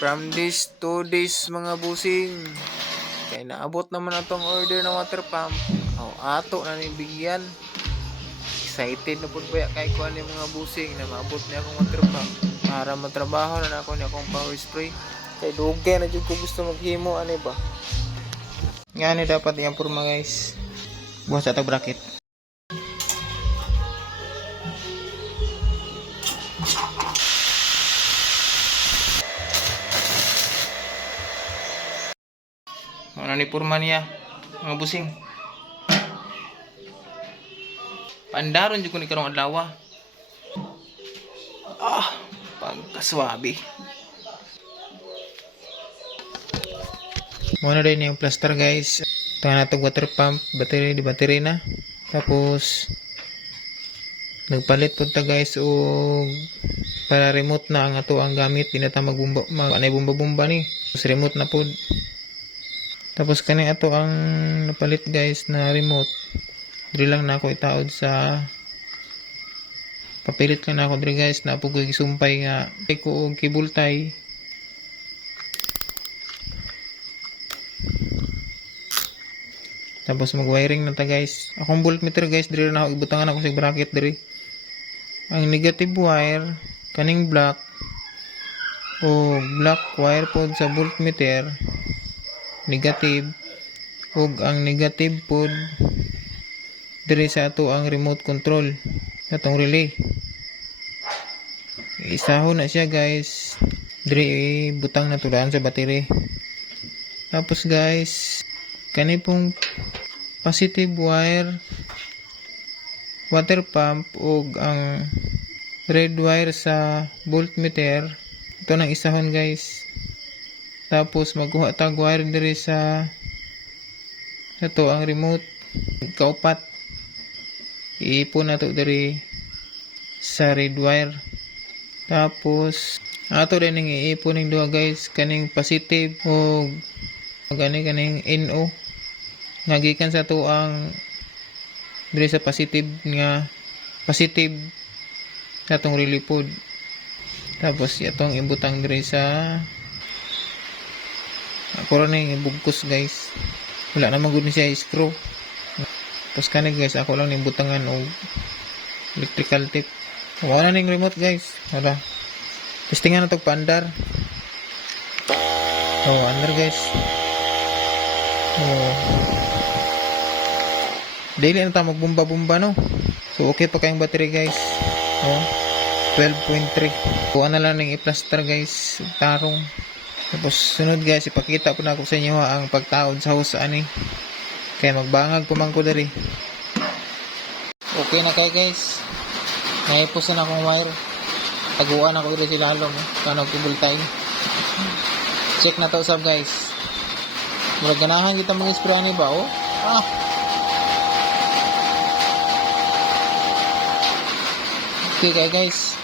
From this 2 days mga busing. Kaya naabot naman atong order ng water pump. Ato na nibigyan. Excited na po ba kay kuan ni mga busing na maabot niya akong water pump. Para matrabaho na ako ni akong power spray. Kay dugay na jud ko gusto maghimo ani ba. Nga ni dapat yang purma guys. Buhat sa bracket. Ano ni purma niya mga busing. Pandaron jud ko ni karong adlaw. Pagkaswabe. Muna din yung plaster guys. Tangan natong water pump, battery na. Tapos nagpalit punta guys og para remote na ang ato ang gamit, di na ta magbumba, anay bumba ni. Tapos remote na pod. Tapos kani ato ang napalit guys na remote. Diri lang na ako itaod sa papilit lang na ako diri guys na pugoy gisumpay nga ko og kibultay. Tapos mag-wiring na ta guys. Akong voltmeter guys, diri na ako ibutangan ako sa bracket diri. Ang negative wire kaning black o black wire pod sa voltmeter negative ug ang negative pod diri sa ato ang remote control atong relay. Isahon na siya guys. Diri butang na tulaan sa battery. Tapos guys, kani pong positive wire water pump ug ang red wire sa voltmeter ito nang isahon guys. Tapos magkuha tag wire diri sa ito ang remote kaupat, iipon na to diri sa red wire. Tapos ato din ning iipon ning duha guys, kaning positive o kaning NO nga gikan sa to ang diri sa positive sa tong relay pod. Tapos itong ibutang diri sa ako rin yung ibugkos guys. Wala naman gud ni siya screw. Tapos kanig guys, ako lang yung butangan o electrical tape. Wala na yung remote guys. Wala. Testingan na itong paandar. Andar guys. Daily na tayo magbumba-bumba no. So okay pa kayong battery guys. 12.3. Kuha na lang ng i-plaster guys. Tarong. Tapos sunod guys, ipakita ko na ako sa inyo ang pagtaod sa hose ani. Kaya magbangag pumangko diri. Okay na kayo guys. Naipos na akong wire. Taguan ako diri sila halom. Kano kibultay. Check na to sab guys. Murag ganahan kita mag-spray ani ba Okay kayo guys.